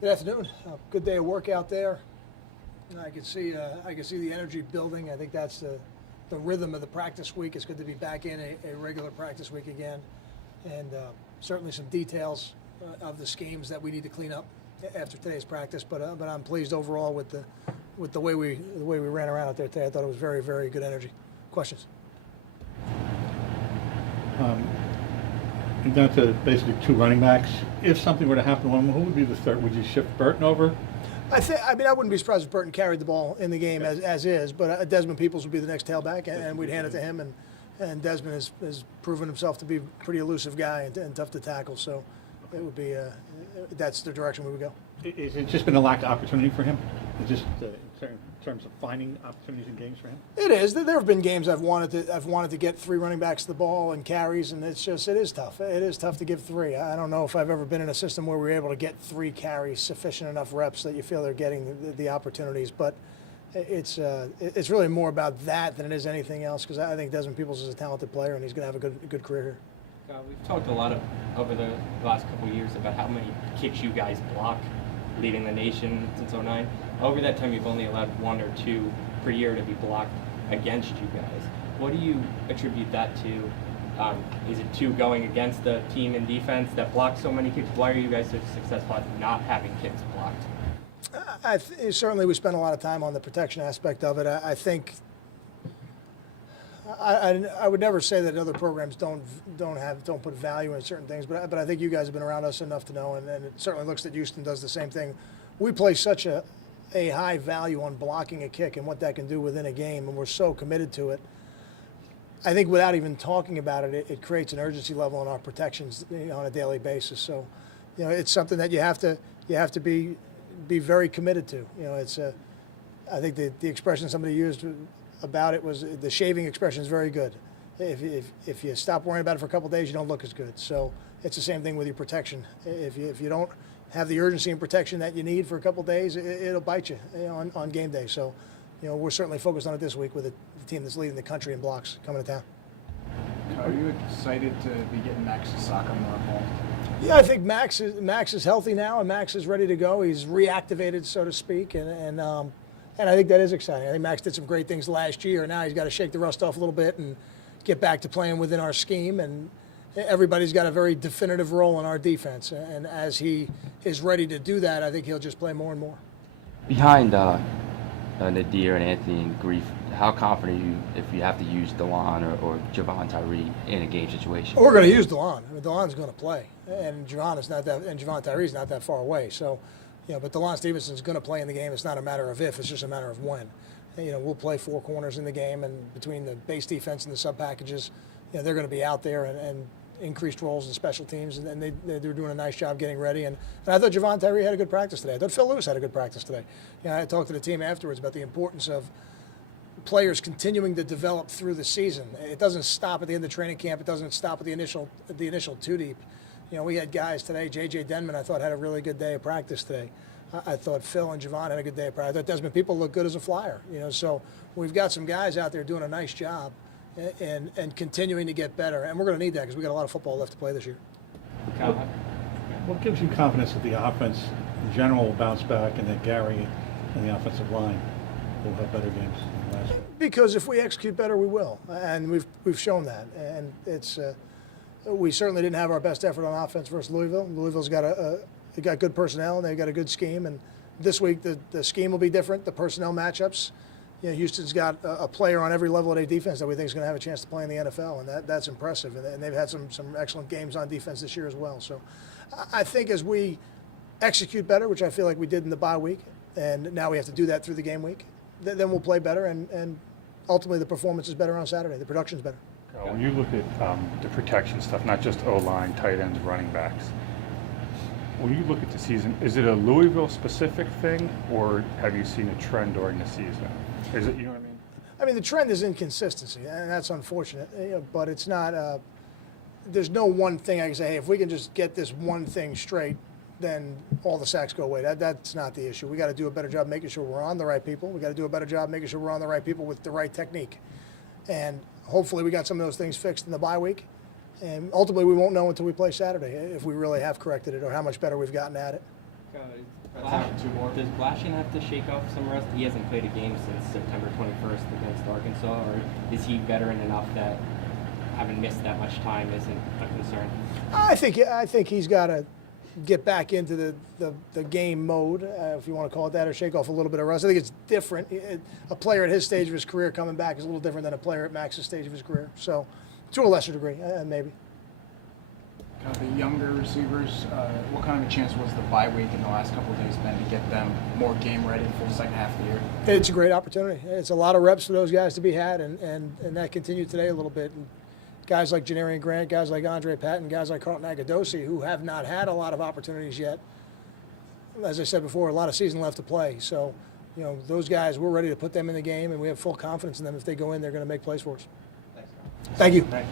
Good afternoon. Good day of work out there. I can see the energy building. I think that's the rhythm of the practice week. It's good to be back in a regular practice week again, and certainly some details of the schemes that we need to clean up after today's practice. But I'm pleased overall with the way we ran around out there today. I thought it was very, very good energy. Questions? You're down to basically two running backs. If something were to happen to one, who would be the third? Would you shift Burton over? I wouldn't be surprised if Burton carried the ball in the game as is, but Desmond Peoples would be the next tailback, and we'd hand it to him. And Desmond has proven himself to be a pretty elusive guy and tough to tackle. So it would be that's the direction we would go. Is it just been a lack of opportunity for him? Just in terms of finding opportunities in games for him? It is. There have been games I've wanted to get three running backs the ball and carries, and it is tough. It is tough to give three. I don't know if I've ever been in a system where we're able to get three carries, sufficient enough reps that you feel they're getting the opportunities. But it's really more about that than it is anything else, because I think Desmond Peoples is a talented player and he's going to have a good career here. We've talked a lot over the last couple of years about how many kicks you guys block, leading the nation since '09. Over that time, you've only allowed one or two per year to be blocked against you guys. What do you attribute that to? Is it to going against the team in defense that blocks so many kicks? Why are you guys so successful at not having kicks blocked? Certainly, we spend a lot of time on the protection aspect of it. I think I would never say that other programs don't put value in certain things, but I think you guys have been around us enough to know, and it certainly looks that Houston does the same thing. We place such a high value on blocking a kick and what that can do within a game, and we're so committed to it. I think without even talking about it, it creates an urgency level in our protections on a daily basis. So, it's something that you have to be very committed to. I think the expression somebody used about it was the shaving expression is very good. If you stop worrying about it for a couple of days, you don't look as good. So it's the same thing with your protection. If you don't have the urgency and protection that you need for a couple of days, it'll bite you on game day. So, we're certainly focused on it this week with the team that's leading the country in blocks coming to town. Are you excited to be getting Max Saka more involved? Yeah, I think Max is healthy now, and Max is ready to go. He's reactivated, so to speak, and I think that is exciting. I think Max did some great things last year. Now he's got to shake the rust off a little bit and get back to playing within our scheme. And everybody's got a very definitive role in our defense. And as he is ready to do that, I think he'll just play more and more. Behind Nadir and Anthony and Grief, how confident are you if you have to use DeLon or Javon Tyree in a game situation? Well, we're going to use DeLon. DeLon's going to play, and Javon Tyree's not that far away. So. But DeLon Stevenson's going to play in the game. It's not a matter of if; it's just a matter of when. We'll play four corners in the game, and between the base defense and the sub packages, they're going to be out there and increased roles in special teams, and they're doing a nice job getting ready. And I thought Javon Tyree had a good practice today. I thought Phil Lewis had a good practice today. I talked to the team afterwards about the importance of players continuing to develop through the season. It doesn't stop at the end of training camp. It doesn't stop at the initial two deep. We had guys today. J.J. Denman, I thought, had a really good day of practice today. I thought Phil and Javon had a good day of practice. I thought Desmond People looked good as a flyer. So we've got some guys out there doing a nice job and continuing to get better. And we're going to need that because we've got a lot of football left to play this year. What gives you confidence that the offense in general will bounce back and that Gary and the offensive line will have better games than last year? Because if we execute better, we will. And we've shown that. And it's we certainly didn't have our best effort on offense versus Louisville. Louisville's got they got good personnel and they've got a good scheme. And this week the scheme will be different. The personnel matchups. Houston's got a player on every level of their defense that we think is going to have a chance to play in the NFL, and that's impressive. And they've had some excellent games on defense this year as well. So I think as we execute better, which I feel like we did in the bye week, and now we have to do that through the game week, then we'll play better, and ultimately the performance is better on Saturday. The production's better. When you look at the protection stuff, not just O-line, tight ends, running backs, when you look at the season, is it a Louisville-specific thing, or have you seen a trend during the season? Is it, you know what I mean? I mean, the trend is inconsistency, and that's unfortunate. But it's not. There's no one thing I can say. Hey, if we can just get this one thing straight, then all the sacks go away. That's not the issue. We got to do a better job making sure we're on the right people. We got to do a better job making sure we're on the right people with the right technique, and hopefully we got some of those things fixed in the bye week. And ultimately, we won't know until we play Saturday if we really have corrected it or how much better we've gotten at it. Two more. Does Blashian have to shake off some rust? He hasn't played a game since September 21st against Arkansas, or is he veteran enough that having missed that much time isn't a concern? I think he's got to get back into the game mode, if you want to call it that, or shake off a little bit of rust. I think it's different. A player at his stage of his career coming back is a little different than a player at Max's stage of his career. So, to a lesser degree, maybe. Kind of the younger receivers, what kind of a chance was the bye week in the last couple of days been to get them more game ready for the second half of the year? It's a great opportunity. It's a lot of reps for those guys to be had, and that continued today a little bit. And guys like Janarian Grant, guys like Andre Patton, guys like Carlton Agudosi, who have not had a lot of opportunities yet. As I said before, a lot of season left to play. So, those guys, we're ready to put them in the game, and we have full confidence in them. If they go in, they're going to make plays for us. Thanks. Thank you. Thanks.